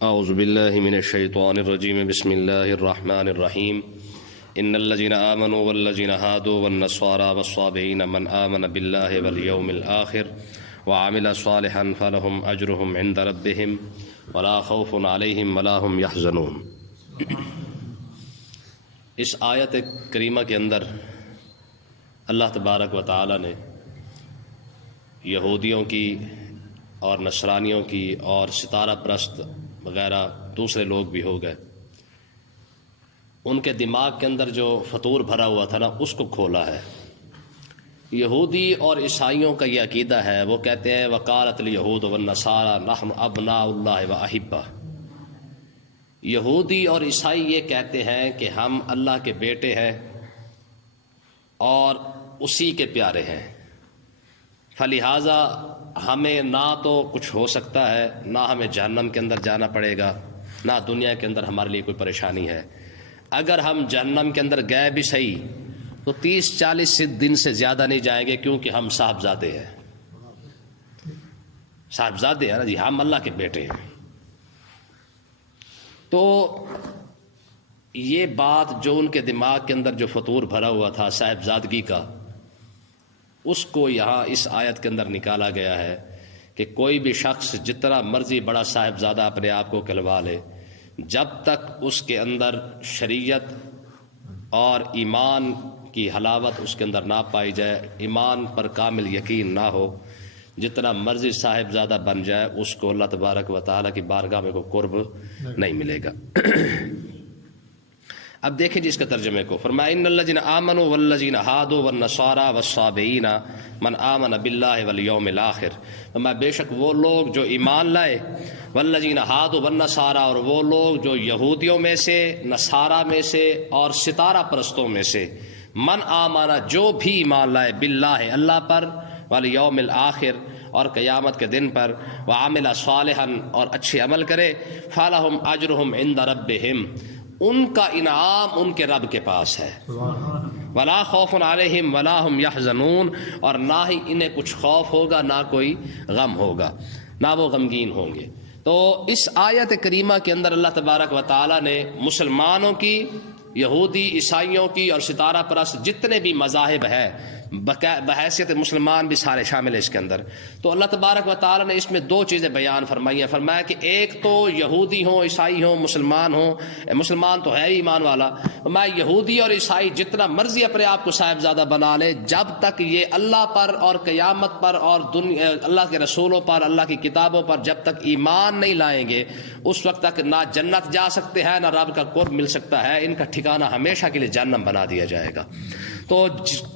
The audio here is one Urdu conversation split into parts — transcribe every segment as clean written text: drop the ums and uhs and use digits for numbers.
اعوذ باللہ من الشیطان الرجیم بسم اللہ الرحمن الرحیم ان الذین آمنوا والذین ہادوا والنصارى والصابئین من آمن باللہ والیوم الآخر وعمل صالحا فلہم اجرہم عند ربہم ولا خوف علیہم ولا هم یحزنون۔ اس آیت کریمہ کے اندر اللہ تبارک و تعالی نے یہودیوں کی اور نصرانیوں کی اور ستارہ پرست وغیرہ دوسرے لوگ بھی ہو گئے، ان کے دماغ کے اندر جو فطور بھرا ہوا تھا نا، اس کو کھولا ہے۔ یہودی اور عیسائیوں کا یہ عقیدہ ہے، وہ کہتے ہیں وقالت الیہود والنصارى نحن ابناء اللہ واحبہ۔ یہودی اور عیسائی یہ کہتے ہیں کہ ہم اللہ کے بیٹے ہیں اور اسی کے پیارے ہیں، فلہذا ہمیں نہ تو کچھ ہو سکتا ہے، نہ ہمیں جہنم کے اندر جانا پڑے گا، نہ دنیا کے اندر ہمارے لیے کوئی پریشانی ہے۔ اگر ہم جہنم کے اندر گئے بھی صحیح تو 30-40 دن سے زیادہ نہیں جائیں گے، کیونکہ ہم صاحبزادے ہیں، صاحبزادے ہیں نا جی، ہم اللہ کے بیٹے ہیں۔ تو یہ بات جو ان کے دماغ کے اندر جو فطور بھرا ہوا تھا صاحبزادگی کا، اس کو یہاں اس آیت کے اندر نکالا گیا ہے کہ کوئی بھی شخص جتنا مرضی بڑا صاحبزادہ اپنے آپ کو کہلوا لے، جب تک اس کے اندر شریعت اور ایمان کی حلاوت اس کے اندر نہ پائی جائے، ایمان پر کامل یقین نہ ہو، جتنا مرضی صاحبزادہ بن جائے، اس کو اللہ تبارک و تعالیٰ کی بارگاہ میں کوئی قرب نہیں ملے گا۔ اب دیکھیں جی اس کے ترجمے کو، فرمایا ان الذین آمنوا والذین ہادوا والنصارى والصابئین من آمن باللہ والیوم الآخر۔ فرمایا بے شک وہ لوگ جو ایمان لائے، والذین ہادوا والنصارى، اور وہ لوگ جو یہودیوں میں سے، نصارہ میں سے اور ستارہ پرستوں میں سے، من آمن جو بھی ایمان لائے، باللہ اللہ پر، والیوم الآخر اور قیامت کے دن پر، وعمل صالحا اور اچھے عمل کرے، فلہم اجرہم عند ربہم، ان کا انعام ان کے رب کے پاس ہے، ولا خوف علیہم ولا هم یحزنون، اور نہ ہی انہیں کچھ خوف ہوگا، نہ کوئی غم ہوگا، نہ وہ غمگین ہوں گے۔ تو اس آیت کریمہ کے اندر اللہ تبارک و تعالی نے مسلمانوں کی، یہودی، عیسائیوں کی اور ستارہ پرست جتنے بھی مذاہب ہیں، بحیثیت مسلمان بھی سارے شامل ہیں اس کے اندر، تو اللہ تبارک و تعالی نے اس میں دو چیزیں بیان فرمائی ہیں۔ فرمایا کہ ایک تو یہودی ہوں، عیسائی ہوں، مسلمان تو ہے ہی ایمان والا، فرمایا یہودی اور عیسائی جتنا مرضی اپنے آپ کو صاحبزادہ بنا لے، جب تک یہ اللہ پر اور قیامت پر اور اللہ کے رسولوں پر، اللہ کی کتابوں پر جب تک ایمان نہیں لائیں گے، اس وقت تک نہ جنت جا سکتے ہیں، نہ رب کا قرب مل سکتا ہے، ان کا ٹھکانہ ہمیشہ کے لیے جہنم بنا دیا جائے گا۔ تو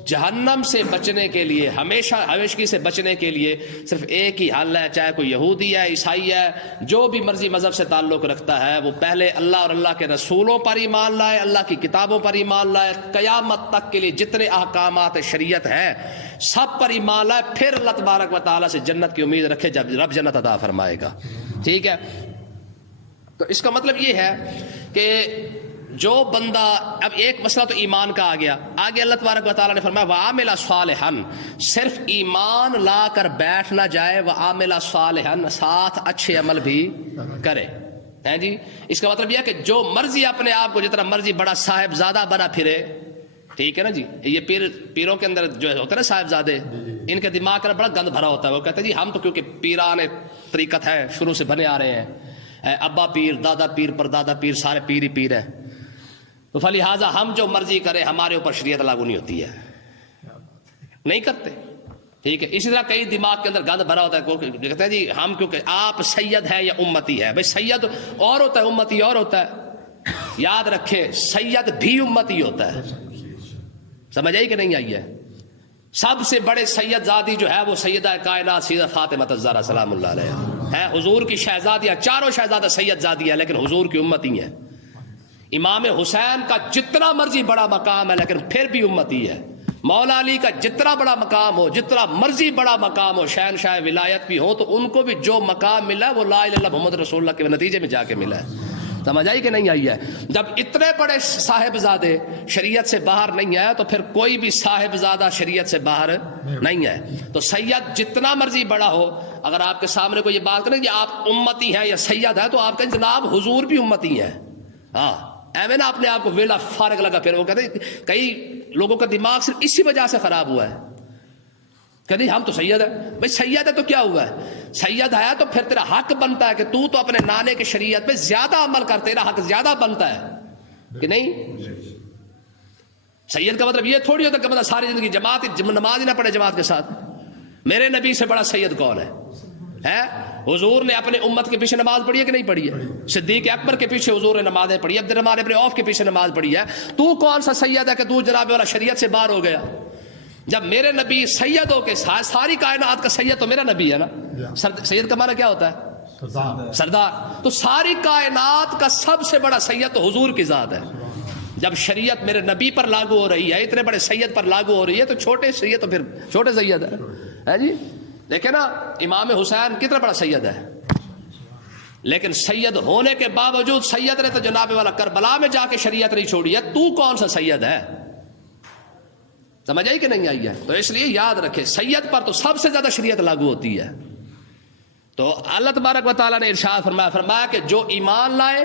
جہنم سے بچنے کے لیے، ہمیشگی سے بچنے کے لیے صرف ایک ہی حل ہے، چاہے کوئی یہودی ہے، عیسائی ہے، جو بھی مرضی مذہب سے تعلق رکھتا ہے، وہ پہلے اللہ اور اللہ کے رسولوں پر ایمان لائے، اللہ کی کتابوں پر ایمان لائے، قیامت تک کے لیے جتنے احکامات شریعت ہیں سب پر ایمان لائے، پھر اللہ تبارک و تعالیٰ سے جنت کی امید رکھے جب رب جنت عطا فرمائے گا۔ ٹھیک ہے، تو اس کا مطلب یہ ہے کہ جو بندہ، اب ایک مسئلہ تو ایمان کا آ گیا، آگے اللہ تبارک و تعالیٰ نے فرمایا وَعَمِلَ صَالِحًا، صرف ایمان لا کر بیٹھ نہ جائے، وَعَمِلَ صَالِحًا، ساتھ اچھے عمل بھی کرے، ہیں جی۔ اس کا مطلب یہ ہے کہ جو مرضی اپنے آپ کو جتنا مرضی بڑا صاحبزادہ بنا پھرے، ٹھیک ہے نا جی، یہ پیروں کے اندر جو ہوتے ہیں نا صاحبزادے، ان کے دماغ کا بڑا گند بھرا ہوتا ہے، وہ کہتے ہیں جی ہم تو کیونکہ پیران طریقت ہے، شروع سے بنے آ رہے ہیں، ابا پیر، دادا پیر، پردادا پیر، سارے پیر ہی پیر ہیں، تو فلہذا ہم جو مرضی کریں ہمارے اوپر شریعت لاگو نہیں ہوتی ہے، نہیں کرتے۔ ٹھیک ہے، اسی طرح کئی دماغ کے اندر گند بھرا ہوتا ہے، کہتے ہیں جی ہم کیونکہ آپ سید ہے یا امتی ہے، بھائی سید اور ہوتا ہے، امتی اور ہوتا ہے، یاد رکھے سید بھی امتی ہوتا ہے، سمجھ آئی کہ نہیں آئی ہے؟ سب سے بڑے سید زادی جو ہے وہ سیدہ کائنات سیدہ فاطمہ الزہرا سلام اللہ علیہا ہے، حضور کی شہزادیاں، چاروں شہزادہ سید زادی ہیں، لیکن حضور کی امتی ہیں۔ امام حسین کا جتنا مرضی بڑا مقام ہے لیکن پھر بھی امتی ہے، مولا علی کا جتنا بڑا مقام ہو، جتنا مرضی بڑا مقام ہو، شہنشاہ ولایت بھی ہو، تو ان کو بھی جو مقام ملا ہے وہ لا الہ الا اللہ محمد رسول اللہ کے نتیجے میں جا کے ملا ہے۔ سمجھ آئی کہ نہیں آئی ہے؟ جب اتنے بڑے صاحبزادے شریعت سے باہر نہیں آئے تو پھر کوئی بھی صاحبزادہ شریعت سے باہر نہیں ہے. تو سید جتنا مرضی بڑا ہو، اگر آپ کے سامنے کوئی یہ بات کرے کہ آپ امتی ہیں یا سید ہیں، تو آپ کہیں جناب حضور بھی امتی ہیں. ہاں ایویں نا اپنے آپ کو ویلا فارغ لگا. پھر وہ کہتے ہیں کئی لوگوں کا دماغ صرف اسی وجہ سے خراب ہوا ہے کہ نہیں ہم تو سید ہیں. بھائی سید ہے تو کیا ہوا ہے؟ سید ہے تو پھر تیرا حق بنتا ہے کہ تو اپنے نانے کی شریعت پہ زیادہ عمل کر، تیرا حق زیادہ بنتا ہے کہ نہیں؟ سید کا مطلب یہ تھوڑی ہوتا کہ مطلب ساری زندگی جماعت نماز ہی نہ پڑھے جماعت کے ساتھ. میرے نبی سے بڑا سید کون ہے؟ حضور نے اپنے امت کے پیچھے نماز پڑھی ہے کہ نہیں پڑھی ہے؟ صدیق اکبر کے پیچھے حضور نے نمازیں پڑھی ہے، عبدالرحمن ابن عوف کے پیچھے نماز پڑھی ہے. تو کون سا سید ہے کہ تو جناب والا شریعت سے باہر ہو گیا؟ جب میرے نبی سیدوں کے ساتھ، ساری کائنات کا سید تو میرا نبی ہے نا. سید کا معنی کیا ہوتا ہے؟ سردار. تو ساری کائنات کا سب سے بڑا سید تو حضور کی ذات ہے. جب شریعت میرے نبی پر لاگو ہو رہی ہے، اتنے بڑے سید پر لاگو ہو رہی ہے، تو چھوٹے سید تو پھر چھوٹے سید ہے جی. دیکھیں نا امام حسین کتنا بڑا سید ہے، لیکن سید ہونے کے باوجود سید نے تو جناب والا کربلا میں جا کے شریعت نہیں چھوڑی ہے. تو کون سا سید ہے؟ سمجھ آئی کہ نہیں آئی ہے؟ تو اس لیے یاد رکھے سید پر تو سب سے زیادہ شریعت لاگو ہوتی ہے. تو اللہ تبارک و تعالیٰ نے ارشاد فرمایا کہ جو ایمان لائے،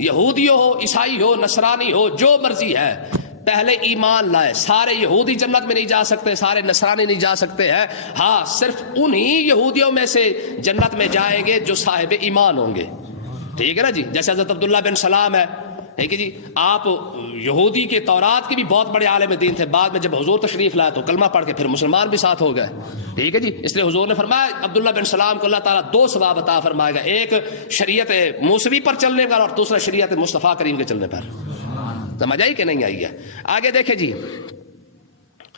یہودی ہو، عیسائی ہو، نصرانی ہو، جو مرضی ہے، پہلے ایمان لائے. سارے یہودی جنت میں نہیں جا سکتے، سارے نصرانی نہیں جا سکتے ہیں. ہاں صرف انہی یہودیوں میں سے جنت میں جائیں گے جو صاحب ایمان ہوں گے. ٹھیک ہے نا جی؟ جیسے حضرت عبداللہ بن سلام ہے، ٹھیک ہے جی. آپ یہودی کے تورات کے بھی بہت بڑے عالم دین تھے. بعد میں جب حضور تشریف لائے تو کلمہ پڑھ کے پھر مسلمان بھی ساتھ ہو گئے. ٹھیک ہے جی. اس لیے حضور نے فرمایا عبداللہ بن سلام کو اللہ تعالیٰ 2 ثواب عطا فرمائے گا، ایک شریعت موسوی پر چلنے پر اور دوسرا شریعت مصطفیٰ کریم کے چلنے پر. سمجھ آئی کہ نہیں آئی ہے؟ آگے دیکھیں جی.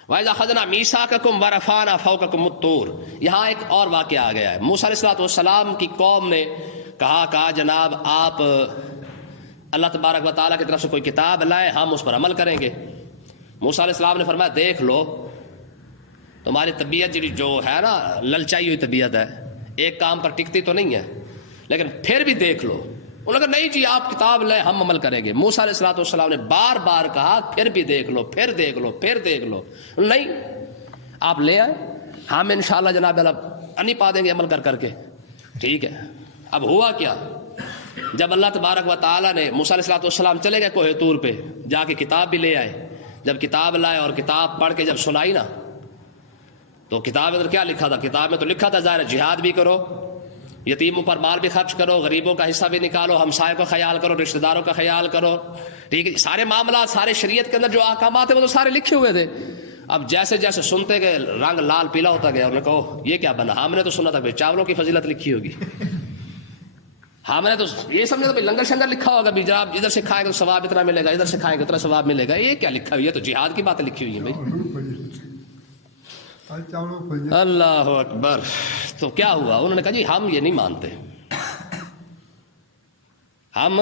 وَإِذَا أَخَذْنَا مِيثَاقَكُمْ وَرَفَعْنَا فَوْقَكُمُ الطُّورَ. یہاں ایک اور واقعہ آ گیا ہے. موسیٰ علیہ السلام کی قوم نے کہا جناب آپ اللہ تبارک و تعالیٰ کی طرف سے کوئی کتاب لائیں، ہم اس پر عمل کریں گے. موسیٰ علیہ السلام نے فرمایا دیکھ لو تمہاری طبیعت جو ہے نا للچائی ہوئی طبیعت ہے، ایک کام پر ٹکتی تو نہیں ہے، لیکن پھر بھی دیکھ لو. انہوں نے کہا نہیں جی آپ کتاب لیں ہم عمل کریں گے. موسیٰ علیہ السلام نے بار بار کہا پھر بھی دیکھ لو، پھر دیکھ لو، پھر دیکھ لو. نہیں آپ لے آئے، ہم انشاءاللہ جناب انی پا دیں گے عمل کر کے. ٹھیک ہے. اب ہوا کیا؟ جب اللہ تبارک و تعالیٰ نے موسیٰ علیہ السلام چلے گئے کوہ طور پہ، جا کے کتاب بھی لے آئے. جب کتاب لائے اور کتاب پڑھ کے جب سنائی نا، تو کتاب میں کیا لکھا تھا؟ کتاب میں تو لکھا تھا ظاہر جہاد بھی کرو، یتیموں پر مال بھی خرچ کرو، غریبوں کا حصہ بھی نکالو، ہمسائے کا خیال کرو، رشتہ داروں کا خیال کرو. ٹھیک ہے. سارے معاملات، سارے شریعت کے اندر جو احکامات ہیں وہ تو سارے لکھے ہوئے تھے. اب جیسے جیسے سنتے گئے رنگ لال پیلا ہوتا گیا. انہوں نے کہا یہ کیا بنا؟ ہم نے تو سنا تھا بھائی چاولوں کی فضیلت لکھی ہوگی، ہم نے تو یہ سمجھا تھا بھائی لنگر شنگر لکھا ہوگا بھی جناب ادھر سے کھائیں گے تو ثواب اتنا ملے گا، ادھر سے کھائیں گے اتنا ثواب ملے گا. یہ کیا لکھا ہوئی ہے؟ تو جہاد کی باتیں لکھی ہوئی ہیں بھائی. اللہ اکبر. تو کیا ہوا؟ انہوں نے کہا جی ہم یہ نہیں مانتے، ہم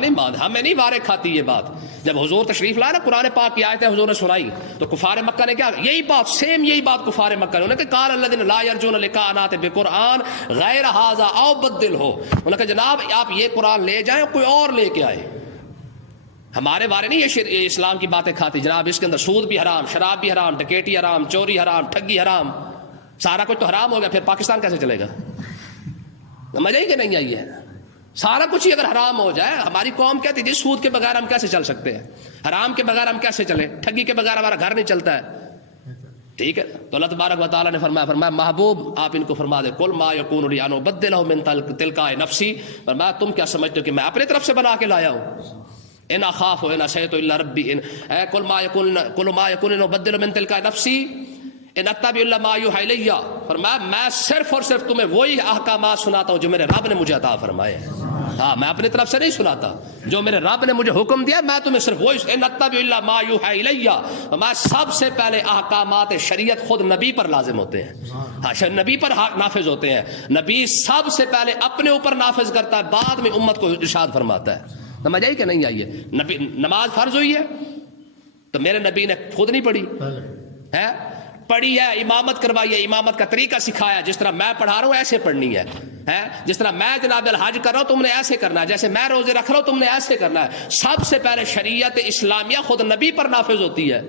نہیں مانتے، ہمیں نہیں وارے کھاتی یہ بات. جب حضور تشریف لائے نا قرآن پاک کی آیتیں حضور نے سنائی تو کفار مکہ نے کیا یہی بات سیم یہی بات کفار مکہ نے، انہوں نے کہا قال الذین لا یرجون لقاءنا بقرآن غیر ھذا او بدل ہو. انہوں نے کہا جناب آپ یہ قرآن لے جائیں کوئی اور لے کے آئے، ہمارے بارے نہیں یہ اسلام کی باتیں کھاتی. جناب اس کے اندر سود بھی حرام، شراب بھی حرام، ڈکیٹی حرام، چوری حرام، ٹھگی حرام، سارا کچھ تو حرام ہو گیا. پھر پاکستان کیسے چلے گا؟ سمجھ آئی کہ نہیں آئی ہے؟ سارا کچھ ہی اگر حرام ہو جائے، ہماری قوم کہتی تھی سود کے بغیر ہم کیسے چل سکتے ہیں، حرام کے بغیر ہم کیسے چلیں، ٹھگی کے بغیر ہمارا گھر نہیں چلتا ہے. ٹھیک ہے. تو اللہ تبارک و تعالیٰ نے فرمایا محبوب آپ ان کو فرما دے قل ما یکون لی ان ابدلہ من تلقاء نفسی. فرمایا تم کیا سمجھتے ہو کہ میں اپنے طرف سے بنا کے لایا ہوں؟ ان اخاف ان عصیت الا ربی قل ما یکون ان ابدلہ من تلقاء نفسی ان اتبع الا ما یوحی الی. فرمایا میں صرف اور صرف تمہیں وہی احکامات سناتا ہوں جو میرے رب نے مجھے عطا فرمائے. ہاں میں اپنی طرف سے نہیں سناتا، جو میرے رب نے مجھے حکم دیا میں تمہیں صرف وہی ان اتبع الا ما یوحی الی. میں سب سے پہلے احکامات شریعت خود نبی پر لازم ہوتے ہیں، ہاں نبی پر نافذ ہوتے ہیں. نبی سب سے پہلے اپنے اوپر نافذ کرتا ہے، بعد میں امت کو ارشاد فرماتا ہے. سمجھ آئی کہ نہیں آئی ہے؟ نبی نماز فرض ہوئی ہے تو میرے نبی نے خود نہیں پڑھی ہے، پڑھی ہے، امامت کروائی ہے، امامت کا طریقہ سکھایا، جس طرح میں پڑھا رہا ہوں ایسے پڑھنی ہے، جس طرح میں جناب الحج کر رہا ہوں تم نے ایسے کرنا ہے، جیسے میں روزے رکھ رہا ہوں تم نے ایسے کرنا ہے۔ سب سے پہلے شریعت اسلامیہ خود نبی پر نافذ ہوتی ہے،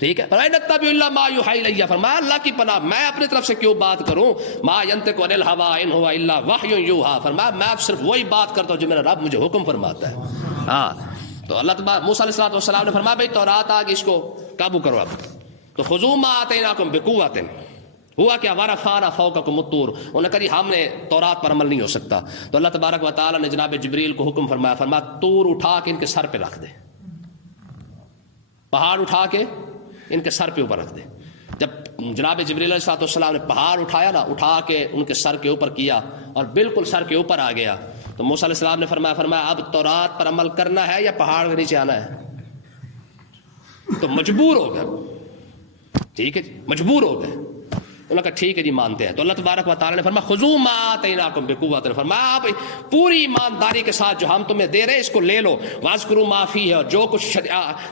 ٹھیک ہے۔ فرمایا اللہ کی پناہ میں اپنی طرف سے کیوں بات کروں، ما ینطق عن الہوی ان هو الا وحی یوحی، فرمایا میں صرف وہی بات کرتا ہوں جو میرا رب مجھے حکم فرماتا ہے۔ ہاں تو اللہ تبارک موسیٰ علیہ السلام نے فرمایا بھائی تورات آ گئی، اس کو قابو کرو۔ اب تو خذوا ما آتیناکم بقوۃ، ہوا کیا، ورفعنا فوقکم الطور، انہوں نے کہا جی ہم نے تورات پر عمل نہیں ہو سکتا، تو اللہ تبارک و تعالیٰ نے جناب جبریل کو حکم فرمایا، فرمایا طور اٹھا کے ان کے سر پہ رکھ دے، پہاڑ اٹھا کے ان کے سر پہ اوپر رکھ دے۔ جب جناب جبریل علیہ السلام نے پہاڑ اٹھایا نا، اٹھا کے ان کے سر کے اوپر کیا اور بالکل سر کے اوپر آ گیا، تو موسیٰ علیہ السلام نے فرمایا اب تورات پر عمل کرنا ہے یا پہاڑ کے نیچے آنا ہے؟ تو مجبور ہو گئے، ٹھیک ہے جی، مجبور ہو گئے۔ انہوں نے کہا ٹھیک ہے جی مانتے ہیں۔ تو اللہ تبارک و تعالیٰ نے فرمایا خذوا ما آتیناکم بقوۃ، فرمایا آپ پوری ایمانداری کے ساتھ جو ہم تمہیں دے رہے ہیں اس کو لے لو، واذکروا ما فیہ، اور جو کچھ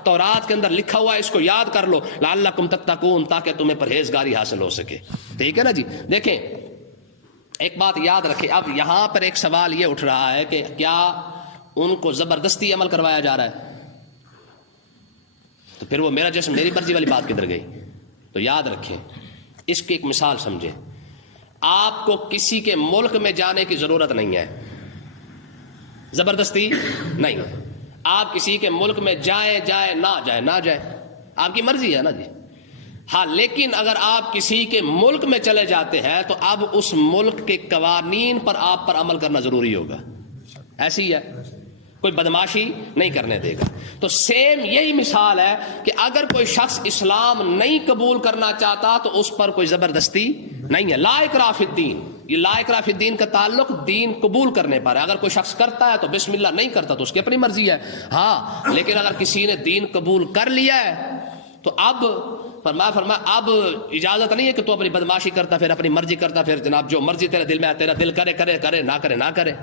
تورات کے اندر لکھا ہوا ہے اس کو یاد کر لو، لعلکم تتقون، تاکہ تمہیں پرہیزگاری حاصل ہو سکے، ٹھیک ہے نا جی۔ دیکھیں ایک بات یاد رکھیں، اب یہاں پر ایک سوال یہ اٹھ رہا ہے کہ کیا ان کو زبردستی عمل کروایا جا رہا ہے؟ تو پھر وہ میرا جسم میری مرضی والی بات کدھر گئی؟ تو یاد رکھیں، اس کی ایک مثال سمجھیں، آپ کو کسی کے ملک میں جانے کی ضرورت نہیں ہے، زبردستی نہیں ہے، آپ کسی کے ملک میں جائیں نہ جائیں آپ کی مرضی ہے نا جی۔ ہاں لیکن اگر آپ کسی کے ملک میں چلے جاتے ہیں تو اب اس ملک کے قوانین پر آپ پر عمل کرنا ضروری ہوگا، ایسی ہے، کوئی بدماشی نہیں کرنے دے گا۔ تو سیم یہی مثال ہے کہ اگر کوئی شخص اسلام نہیں قبول کرنا چاہتا تو اس پر کوئی زبردستی نہیں ہے، لا اکراہ فی الدین، یہ لا اکراہ فی الدین کا تعلق دین قبول کرنے پر ہے۔ اگر کوئی شخص کرتا ہے تو بسم اللہ، نہیں کرتا تو اس کی اپنی مرضی ہے، ہاں لیکن اگر کسی نے دین قبول کر لیا ہے تو اب فرمایا اب اجازت نہیں ہے کہ تو اپنی بدماشی کرتا پھر اپنی مرضی کرتا پھر جناب جو مرضی تیرے دل میں ہے، تیرا دل کرے نہ کرے۔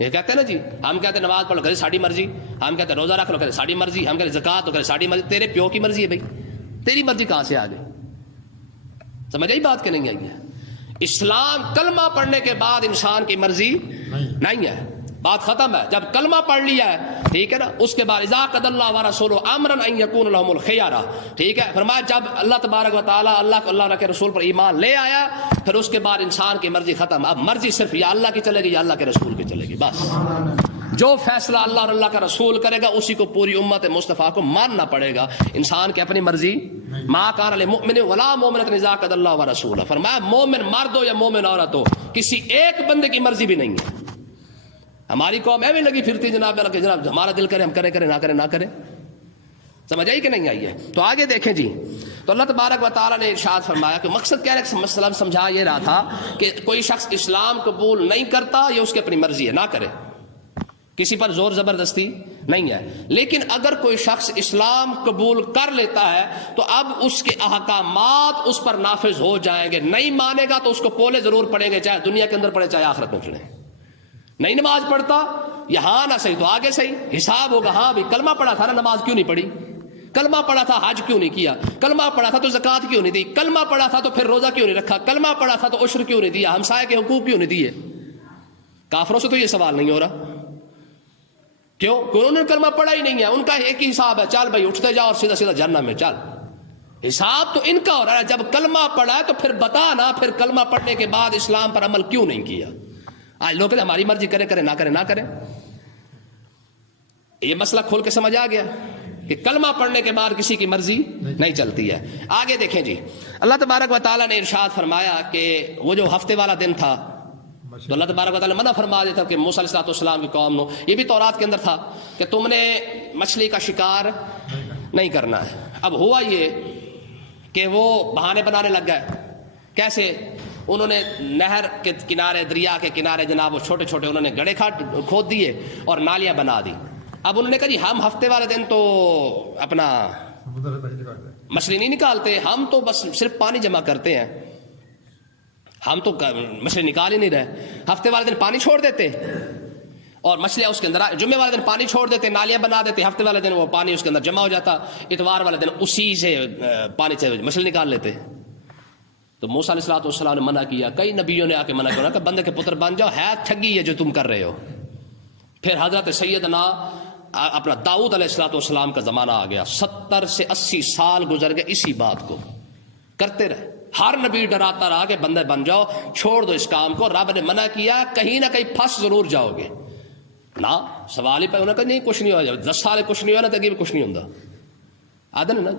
یہ کہتے ہیں نا جی، ہم کہتے ہیں نماز پڑھ لو، کہتے ساڑھی مرضی، ہم کہتے ہیں روزہ رکھ لو، کہتے ساڑھی مرضی، ہم کہتے زکات تو کہتے ساڑھی مرضی۔ تیرے پیو کی مرضی ہے بھائی، تیری مرضی کہاں سے آ گئی؟ سمجھ آئی بات کہ نہیں آئی ہے؟ اسلام کلمہ پڑھنے کے بعد انسان کی مرضی نہیں ہے، بات ختم ہے۔ جب کلمہ پڑھ لیا ہے، ٹھیک ہے نا، اس کے بعد اذا قضى الله ورسوله امرا ان يكون لهم الخيار، ٹھیک ہے، فرمایا جب اللہ تبارک و تعالی اللہ کے رسول پر ایمان لے آیا پھر اس کے بعد انسان کی مرضی ختم، اب مرضی صرف یا اللہ کی چلے گی یا اللہ کے رسول کی چلے گی، بس جو فیصلہ اللہ اور اللہ کا رسول کرے گا اسی کو پوری امت مصطفیٰ کو ماننا پڑے گا، انسان کی اپنی مرضی ما کان للمؤمن ولا مؤمنۃ اذا قضى الله ورسوله، فرمایا مومن مرد ہو یا مومن عورت ہو کسی ایک بندے کی مرضی بھی نہیں ہے۔ ہماری قوم ایویں لگی پھرتی جناب ہمارا دل کرے ہم کرے نہ کرے، سمجھ آئی کہ نہیں آئی ہے؟ تو آگے دیکھیں جی، تو اللہ تبارک و تعالیٰ نے ارشاد فرمایا کہ مقصد کیا ہے، مسئلہ سمجھا یہ رہا تھا کہ کوئی شخص اسلام قبول نہیں کرتا یہ اس کی اپنی مرضی ہے، نہ کرے، کسی پر زور زبردستی نہیں ہے۔ لیکن اگر کوئی شخص اسلام قبول کر لیتا ہے تو اب اس کے احکامات اس پر نافذ ہو جائیں گے، نہیں مانے گا تو اس کو پولے ضرور پڑیں گے، چاہے دنیا کے اندر پڑے چاہے آخرت میں پڑے۔ نہیں نماز پڑھتا یہاں نہ صحیح تو آگے صحیح، حساب ہوگا، ہاں بھی کلمہ پڑھا تھا نا، نماز کیوں نہیں پڑھی؟ کلمہ پڑھا تھا حج کیوں نہیں کیا؟ کلمہ پڑھا تھا تو زکوٰۃ کیوں نہیں دی؟ کلمہ پڑھا تھا تو پھر روزہ کیوں نہیں رکھا؟ کلمہ پڑھا تھا تو عشر کیوں نہیں دیا؟ ہمسائے کے حقوق کیوں نہیں دیے؟ کافروں سے تو یہ سوال نہیں ہو رہا، کیوں؟ انہوں نے کلمہ پڑھا ہی نہیں ہے، ان کا ایک ہی حساب ہے، چل بھائی اٹھتے جاؤ اور سیدھا جہنم میں چل، حساب تو ان کا ہو رہا ہے۔ جب کلمہ پڑھا ہے تو پھر بتا نا، پھر کلمہ پڑھنے کے بعد اسلام پر عمل کیوں نہیں کیا؟ آج لوگ کہتے ہماری مرضی کرے نہ کرے۔ یہ مسئلہ کھول کے سمجھ آ گیا کہ کلمہ پڑھنے کے بعد کسی کی مرضی نہیں چلتی ہے۔ آگے دیکھیں جی، اللہ تبارک و تعالیٰ نے ارشاد فرمایا کہ وہ جو ہفتے والا دن تھا تو اللہ تبارک و تعالیٰ منع فرما دیتا کہ موسیٰ علیہ السلام کی قوم نو، یہ بھی تورات کے اندر تھا کہ تم نے مچھلی کا شکار نہیں کرنا ہے۔ اب ہوا یہ کہ وہ بہانے بنانے لگ گئے، کیسے؟ انہوں نے نہر کے کنارے، دریا کے کنارے جناب وہ چھوٹے چھوٹے انہوں نے گڑھے کھود دیے اور نالیاں بنا دی۔ اب انہوں نے کہا جی ہم ہفتے والے دن تو اپنا مچھلی نہیں نکالتے، ہم تو بس صرف پانی جمع کرتے ہیں، ہم تو مچھلی نکال ہی نہیں رہے، ہفتے والے دن پانی چھوڑ دیتے اور مچھلیاں اس کے اندر، جمعے والے دن پانی چھوڑ دیتے، نالیاں بنا دیتے، ہفتے والے دن وہ پانی اس کے اندر جمع ہو جاتا، اتوار والے دن اسی سے پانی سے مچھلی نکال لیتے۔ تو موسیٰ علیہ السلام نے منع کیا، کئی نبیوں نے آ کے منع کیا کہ بندے کے پتر بن جاؤ، ہے ٹھگی ہے جو تم کر رہے ہو۔ پھر حضرت سیدنا اپنا داؤد علیہ السلام کا زمانہ آ گیا، 70 سے 80 سال گزر گئے، اسی بات کو کرتے رہے۔ ہر نبی ڈراتا رہا کہ بندے بن جاؤ، چھوڑ دو اس کام کو، رب نے منع کیا، کہیں نہ کہیں پھنس ضرور جاؤ گے نا۔ سوال ہی پہ انہوں نے کہا نہیں کچھ نہیں ہو، 10 سال کچھ نہیں ہوا نا تو آگے بھی کچھ نہیں ہوتا، آدھن نا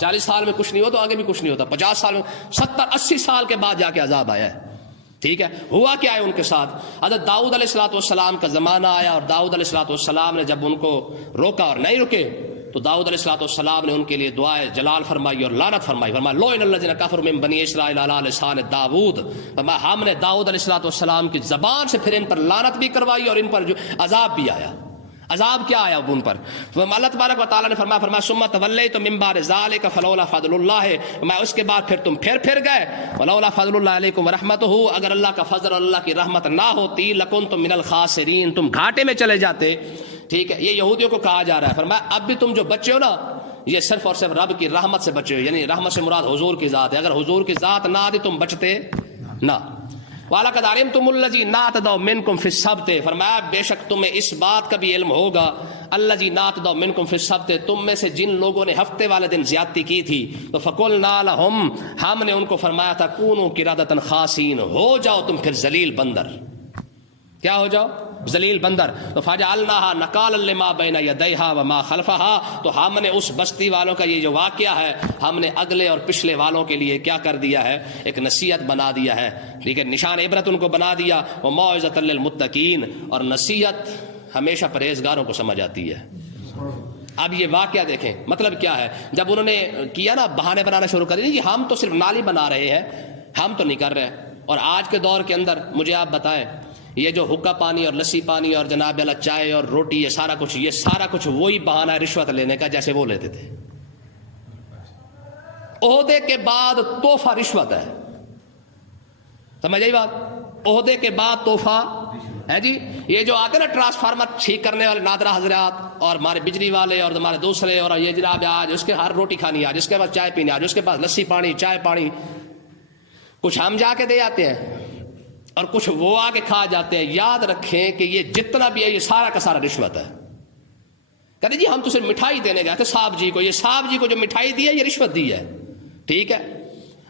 40 سال میں کچھ نہیں ہو تو آگے بھی کچھ نہیں ہوتا، 50 سال میں 70-80 سال کے بعد جا کے عذاب آیا ہے۔ ٹھیک ہے، ہوا کیا ہے ان کے ساتھ؟ حضرت داؤد علیہ السلام کا زمانہ آیا، اور داؤد علیہ السلام نے جب ان کو روکا اور نہیں رکے تو داؤد علیہ السلام نے ان کے لیے دعائے جلال فرمائی اور لعنت فرمائی۔ فرمایا لعن الذین کفروا من بنی اسرائیل علی لسان داؤد، فرمایا ہم نے داؤد علیہ السلام کی زبان سے پھر ان پر لعنت بھی کروائی اور ان پر جو عذاب بھی آیا۔ عذاب کیا آیا ان پر؟ اللہ تبارک و تعالیٰ نے فرمایا ثم تولیتم من بعد ذلک فلولا فضل اللہ، میں اس کے بعد پھر تم پھر گئے، ولولا فضل اللہ علیکم ورحمتہ، اگر اللہ کا فضل اور اللہ کی رحمت نہ ہوتی لکنتم من الخاسرین، تم گھاٹے میں چلے جاتے۔ ٹھیک ہے، یہ یہودیوں کو کہا جا رہا ہے، فرمایا اب بھی تم جو بچے ہو نا یہ صرف اور صرف رب کی رحمت سے بچے ہو، یعنی رحمت سے مراد حضور کی ذات ہے، اگر حضور کی ذات نہ آتی تم بچتے نہ۔ وَلَقَدْ عَلِمْتُمُ الَّذِينَ اعْتَدَوْا مِنْكُمْ فِي السَّبْتِ، فرمایا بے شک تمہیں اس بات کا بھی علم ہوگا، الَّذِينَ اعْتَدَوْا مِنْكُمْ فِي السَّبْتِ، تم میں سے جن لوگوں نے ہفتے والے دن زیادتی کی تھی، تو فَقُلْنَا لَهُمْ، ہم نے ان کو فرمایا تھا كُونُوا قِرَدَةً خَاسِئِينَ، ہو جاؤ تم پھر ذلیل بندر، کیا ہو جاؤ؟ ذلیل بندر۔ تو فَجَعَلْنَاهَا نَكَالًا لِمَا بَيْنَ يَدَيْهَا وَمَا خَلْفَهَا، تو ہم نے اس بستی والوں کا یہ جو واقعہ ہے ہم نے اگلے اور پچھلے والوں کے لیے کیا کر دیا ہے؟ ایک نصیحت بنا دیا ہے، ٹھیک ہے، نشان عبرت ان کو بنا دیا، وَمَوْعِظَةً لِّلْمُتَّقِينَ، اور نصیحت ہمیشہ پرہیزگاروں کو سمجھ آتی ہے۔ اب یہ واقعہ دیکھیں مطلب کیا ہے، جب انہوں نے کیا نا بہانے بنانا شروع کر دیے، ہم تو صرف نالی بنا رہے ہیں، ہم تو نہیں کر رہے، اور آج کے دور کے اندر مجھے آپ بتائیں یہ جو حقہ پانی اور لسی پانی اور جناب والا چائے اور روٹی، یہ سارا کچھ وہی بہانہ ہے رشوت لینے کا جیسے وہ لیتے تھے۔ عہدے کے بعد تحفہ رشوت ہے، سمجھ آئی بات؟ عہدے کے بعد تحفہ ہے جی۔ یہ جو آتے نا ٹرانسفارمر ٹھیک کرنے والے نادرا حضرات اور ہمارے بجلی والے اور ہمارے دوسرے، اور یہ جناب آج اس کے ہر روٹی کھانی، آج اس کے پاس چائے پینی، آج اس کے پاس لسی پانی چائے پانی، کچھ ہم جا کے دے آتے ہیں اور کچھ وہ آ کے کھا جاتے ہیں۔ یاد رکھیں کہ یہ جتنا بھی ہے یہ سارا کا سارا رشوت ہے۔ کہتے جی ہم تو صرف مٹھائی دینے گئے تھے صاحب جی کو، یہ صاحب جی کو جو مٹھائی دی ہے یہ رشوت دی ہے، ٹھیک ہے۔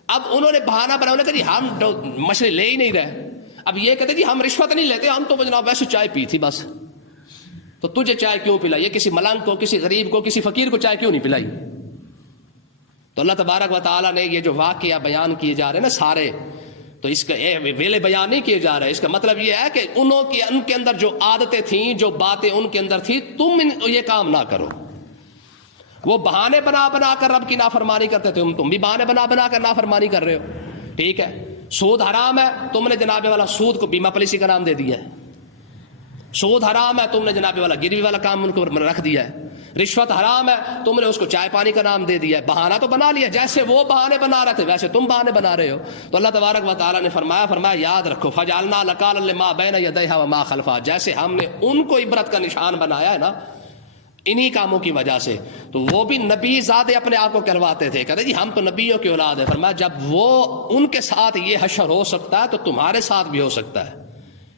اب انہوں نے بہانہ بنا، انہوں نے کہا جی ہم مچھلی لے ہی نہیں رہے، اب یہ کہتے جی ہم رشوت نہیں لیتے، ہم تو جناب ویسے چائے پی تھی بس۔ تو تجھے چائے کیوں پلائی؟ یہ کسی ملنگ کو، کسی غریب کو، کسی فقیر کو چائے کیوں نہیں پلائی؟ تو اللہ تبارک و تعالیٰ نے یہ جو واقعہ بیان کیے جا رہے ہیں نا سارے، تو اس کا ویلے بیان نہیں کیے جا رہے، اس کا مطلب یہ ہے کہ ان کے اندر جو عادتیں تھیں، جو باتیں ان کے اندر تھی، تم یہ کام نہ کرو۔ وہ بہانے بنا بنا کر رب کی نافرمانی کرتے تھے، تم بھی بہانے بنا بنا کر نافرمانی کر رہے ہو، ٹھیک ہے۔ سود حرام ہے، تم نے جناب والا سود کو بیمہ پالیسی کا نام دے دیا ہے۔ سود حرام ہے، تم نے جناب والا گروی والا کام ان کو رکھ دیا ہے۔ رشوت حرام ہے، تم نے اس کو چائے پانی کا نام دے دیا ہے۔ بہانہ تو بنا لیا، جیسے وہ بہانے بنا رہے تھے ویسے تم بہانے بنا رہے ہو۔ تو اللہ تبارک و تعالیٰ نے فرمایا یاد رکھو فَجَعَلْنَا نَكَالًا لِمَا بَيْنَ يَدَيْهَا وَمَا خَلْفَهَا، جیسے ہم نے ان کو عبرت کا نشان بنایا ہے نا انہی کاموں کی وجہ سے، تو وہ بھی نبی زادے اپنے آپ کو کہلواتے تھے، کہتے جی ہم تو نبیوں کی اولاد ہے۔ فرمایا جب وہ ان کے ساتھ یہ حشر ہو سکتا ہے تو تمہارے ساتھ بھی ہو سکتا ہے،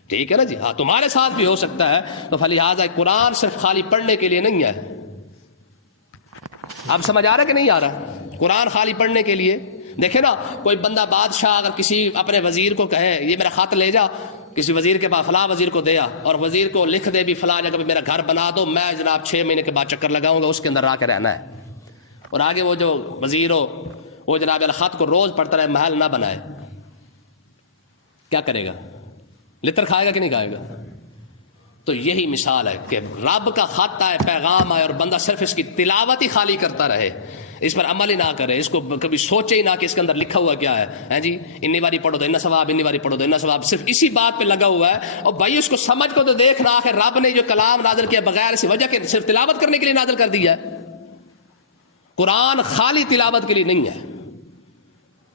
ٹھیک ہے نا جی، ہاں تمہارے ساتھ بھی ہو سکتا ہے۔ تو فلہٰذا قرآن صرف خالی پڑھنے کے لیے نہیں ہے۔ اب سمجھ آ رہا ہے کہ نہیں آ رہا؟ قرآن خالی پڑھنے کے لیے، دیکھیں نا کوئی بندہ بادشاہ اگر کسی اپنے وزیر کو کہے یہ میرا خط لے جا کسی وزیر کے پاس، فلاں وزیر کو دیا، اور وزیر کو لکھ دے بھی فلاں جگہ پہ میرا گھر بنا دو، میں جناب 6 مہینے کے بعد چکر لگاؤں گا، اس کے اندر آ کے رہنا ہے، اور آگے وہ جو وزیر ہو وہ جناب خط کو روز پڑھتا رہے، محل نہ بنائے، کیا کرے گا؟ لتر کھائے گا کہ نہیں کھائے گا؟ تو یہی مثال ہے کہ رب کا خط آئے، پیغام آئے، اور بندہ صرف اس کی تلاوت ہی خالی کرتا رہے، اس پر عمل ہی نہ کرے، اس کو کبھی سوچے ہی نہ کہ اس کے اندر لکھا ہوا کیا ہے جی، انی باری پڑھو تو اتنا ثواب، انی باری پڑھو تو اتنا ثواب، صرف اسی بات پہ لگا ہوا ہے۔ اور بھائی اس کو سمجھ کو تو دیکھنا آخر رب نے جو کلام نازل کیا بغیر اسی وجہ کے صرف تلاوت کرنے کے لیے نازل کر دیا ہے، قرآن خالی تلاوت کے لیے نہیں ہے،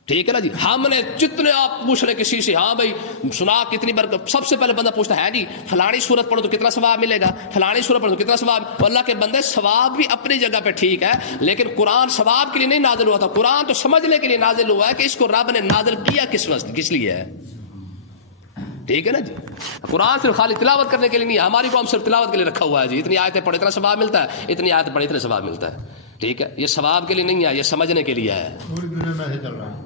ٹھیک ہے نا جی. ہم نے جتنے آپ پوچھ رہے کسی سے ہاں بھائی سنا کتنی برکت، سب سے پہلے بندہ پوچھتا ہے جی فلانی سورت پڑھو تو کتنا ثواب ملے گا، فلانی سورت پڑھو تو کتنا ثواب. اللہ کے بندے ثواب بھی اپنی جگہ پہ ٹھیک ہے، لیکن قرآن ثواب کے لیے نہیں نازل ہوا تھا، قرآن تو سمجھنے کے لیے نازل ہوا ہے کہ اس کو رب نے نازل کیا کس وقت، کس لیے ہے. ٹھیک ہے نا جی. قرآن صرف خالی تلاوت کرنے کے لیے نہیں، ہماری قوم صرف تلاوت کے لیے رکھا ہوا ہے جی. اتنی آیتیں پڑھے اتنا ثواب ملتا ہے، اتنی آیتیں پڑھے اتنا ثواب ملتا ہے. ٹھیک ہے، یہ ثواب کے لیے نہیں ہے، یہ سمجھنے کے لیے ہے. پوری دنیا میں ایسے چل رہا ہے.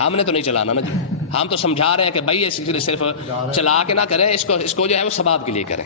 ہم نے تو نہیں چلانا نا جی، ہم تو سمجھا رہے ہیں کہ بھائی اس صرف چلا کے نہ کریں، اس کو جو ہے وہ ثواب کے لیے کریں.